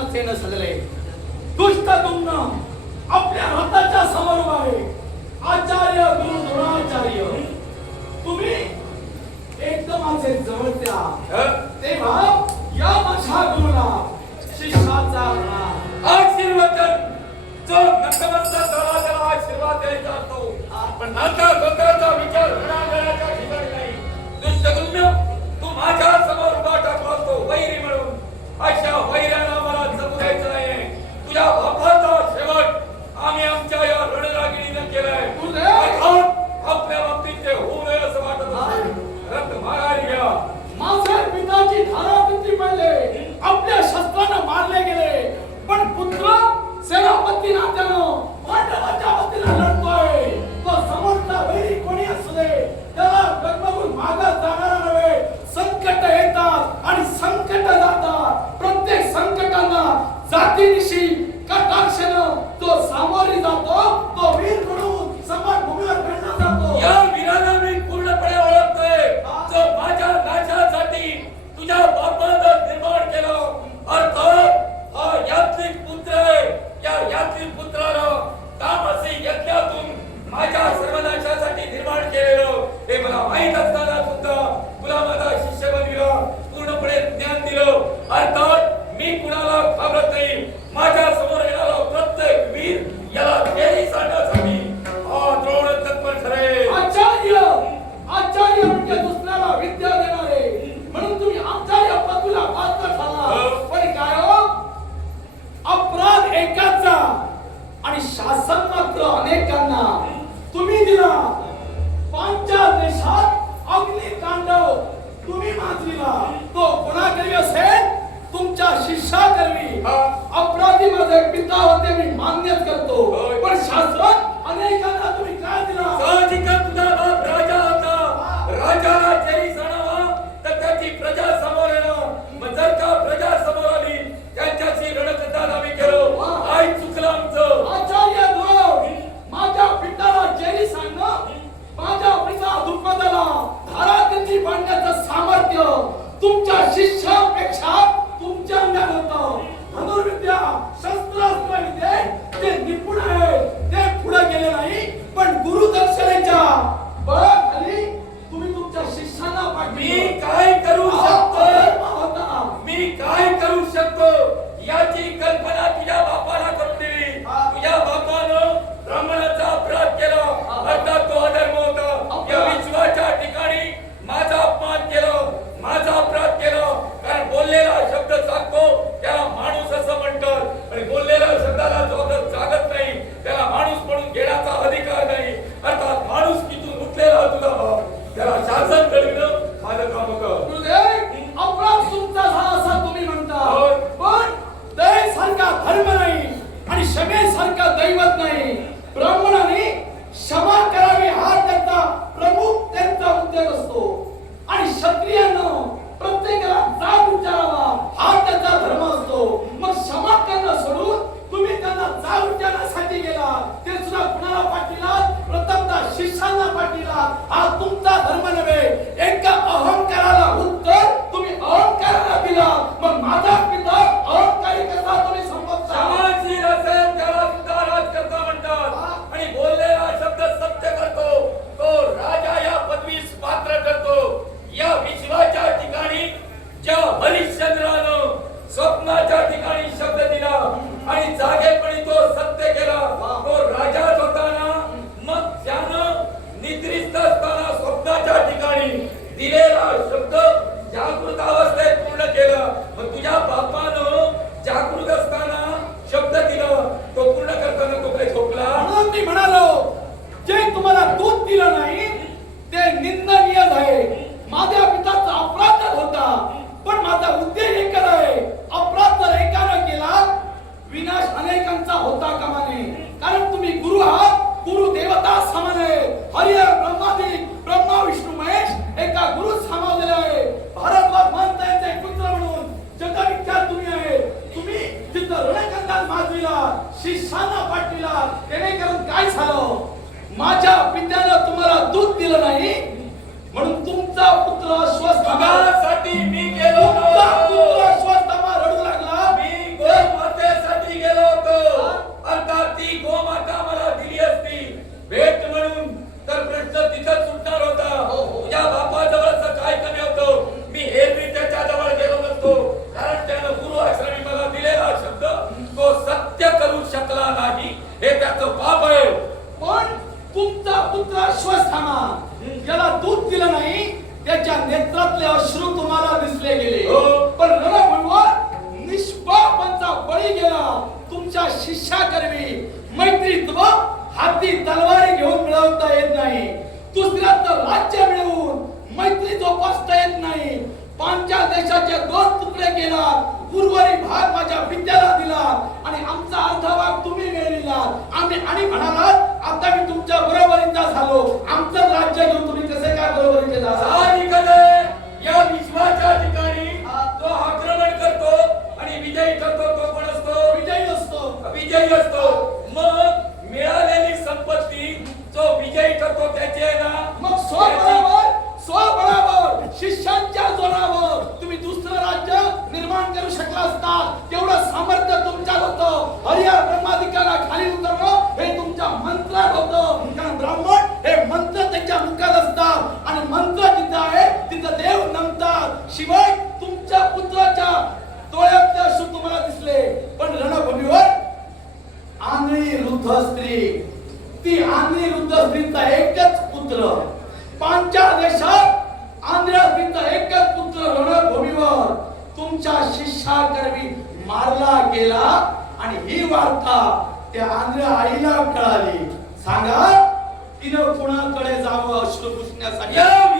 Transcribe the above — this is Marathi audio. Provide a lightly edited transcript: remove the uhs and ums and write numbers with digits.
दुष्टांनाच येणं झालेलं आहे. दुष्ट दुम्न आपल्या हाताच्या समोर उभा आहे. आचार्य गुरु द्रोणाचार्य, तुम्ही एकदम माझे जवळच्या, तेव्हा या माझ्या गुरुला शिष्याचा आशीर्वाद जो नतमस्तक झाला त्याला आशीर्वाद द्यायचा असतो, पण नाता गोत्राचा विचार करण्याच्या ठिकाणी नाही. दुष्ट दुम्न तू माझ्या समोर उभा टाकला असतो वैरी म्हणून. अशा वैऱ्याला मला जगू द्यायचं नाहीये. तुझ्या बापाचा शेवट आम्ही आमच्या या रणरागिणीनं केलाय. आपल्या बाबतीत ते होऊ नये असं वाटत असेल. रक्त माघारी घ्या. माझ्या पिताची धारातीर्थी पडले, आपल्या शस्त्रानं मारले गेले, पण पुत्र सेनापती नात्यानं पांडवाच्या वतीनं लढतोय. तो समोरचा वैरी कोणी असू दे, त्याला डगमगून मागं जाणारा नव्हे. संकट येतात आणि संकट जातात. प्रत्येक संकटांना जातीनिशी कटाक्षानं तो सामोरी जातो. तो वीर म्हणून समाज भूमीवर खेळला जातो. या वीराला मी पूर्णपणे ओळखतोय, जो माझ्या नाशासाठी तुझ्या बापानं निर्माण केलं. अर्थात हा यात्रिक पुत्र आहे. या यात्रिक पुत्रानं तामसी यज्ञातून माझ्या सर्वनाशासाठी निर्माण केलेलं हे मला माहीत असताना सुद्धा तुला माझा शिष्य बनविलं, पूर्णपणे ज्ञान दिलं. अर्थात मी कुणाला घाबरत नाही. माझ्या समोर येणारा प्रत्येक वीर याला फेरी सांगण्यासाठी हा द्रोण तत्पर ठरेल. आचार्य, आचार्य म्हणजे दुसऱ्याला विद्या देणारे, म्हणून तुम्ही आचार्य पदवीला पात्र झाला. पण काय हो, अपराध एकाचा आणि शासन मात्र अनेकांना तुम्ही दिला. पांचाल देशात अग्नितांडव तुम्ही माजविला. तो कोणाकरवी असेल? तुमच्या शिष्याकरवी. अपराधी माझे पिता होते, मी मान्यच करतो, पण शासन अनेकांना तुम्ही काय दिला? साहजिकच तुझा बाप राजा होता. राजाला जरी जाणावा तर त्याची प्रजा समोर येणं. मग जर का प्रजा समोर आली त्यांच्याशी रणकथान आम्ही केलो. आई चुकलं आमचं. आचार्य द्रोण, माझ्या पिताला जेरी सांगणं, माझ्या पिता द्रुपदाला धारातीर्थी बांधण्याचं सामर्थ्य तुमच्या शिष्यापेक्षा तुमच्या अंगात होतं. धनुर्विद्या, शस्त्रास्त्र विद्येत ते निपुण आहे. ते पुढे गेले नाही, पण गुरुदक्षिणेच्या बळाखाली तुम्ही तुमच्या शिष्यांना मी काय करू शकतो? होता. मी काय करू शकतो याची कल्पना तुझ्या बापाला करून दिली. तुझ्या बापानं ब्राह्मणाचा अपराध केला, अर्थात तो अधर्म होता. या विश्वाच्या ठिकाणी माझा अपमान केला, माझा अपराध केला. कारण बोललेला शब्द जागतो त्याला माणूस असं म्हणतात, आणि बोललेल्या शब्दाला जो जागत नाही त्याला माणूस म्हणून घेण्याचा अधिकार नाही. अर्थात माणूस कितून उठलेला तुझा बाप, त्याला शासन कळविणं माझं काम होतं. अपराध तुमचा झाला असं तुम्ही म्हणता, पण दयेसारखा धर्म नाही आणि क्षमेसारखा दैवत नाही. ब्राह्मणाने क्षमा करावी हा त्यांचा प्रमुख त्यांचा उद्योग असतो, आणि क्षत्रियानं प्रत्येकाला जाब विचारावा हा त्यांचा धर्म असतो. मग क्षमा करणं सोडून तुम्ही त्यांना जाब विचारण्यासाठी गेला, ते सुद्धा कुणाला पाठविलात? प्रथमतः शिष्यांना पाठविलात. हा तुमचा धर्म नव्हे. एका अहंकाराला उत्तर तुम्ही अहंकाराला दिला. मग माझा पिता अहंकारी कसा तुम्ही संबोधता? क्षमाशील असेल त्याला सुद्धा राजकर्ता म्हणतात, आणि बोललेला शब्द सत्य करतो तो राजा या पदवीस पात्र करतो. या विश्वाच्या दिसलं नाही, त्याच्या नेत्रातले अश्रू तुम्हाला दिसले गेले. हो. पण रणभूमीवर निष्पापांचा बळी गेला. तुमच्या शिष्याकरवी मैत्रीत्व हाती तलवारी घेऊन मिळवता येत नाही. दुसऱ्याचं राज्य मिळवून मैत्री जोपासता येत नाही. पांचाल देशाचे 2 तुकडे केला, उर्वरित भाग माझ्या विद्याला दिला आणि आमचा अर्धा भाग तुम्ही मिळविला. आणि म्हणालात आता मी तुमच्या बरोबरीचा झालो, आमचं राज्य घेऊन तुम्ही कसे काय बरोबरीचे झाला? साहजिकच या विश्वाच्या ठिकाणी जो आक्रमण करतो आणि विजयी ठरतो तो पण असतो, विजयी असतो. विजयी असतो. मग मिळालेली संपत्ती जो विजयी ठरतो त्याची आहे ना, मग स्वबळावर शिष्यांच्या जोरावर तुम्ही दुसरं राज्य निर्माण करू शकला असता. तेवढं सामर्थ्य तुमच्यात होतं. हरिहर ब्रह्मादिकाला खाली उतरणं हे तुमच्या मंत्रात होतं. कारण ब्राह्मण हे मंत्र त्यांच्या मुखात असतात आणि मंत्र जिथं आहे तिथं देव नमतात. शिवाय तुमच्या पुत्राच्या डोळ्यातले अश्रू तुम्हाला दिसले. पण रणभूमीवर आंधळी वृद्ध स्त्री, ती आंधळी वृद्ध स्त्रीचा एकच पुत्र, पांचाळ देशात आंध्र स्त्रीचा एकच पुत्र रणभूमीवर तुमच्या शिष्याकरवी मारला गेला. आणि ही वार्ता त्या आंध्र आईला कळाली. सांगा तिनं कुणाकडे जावं अश्रू पुसण्यासाठी? या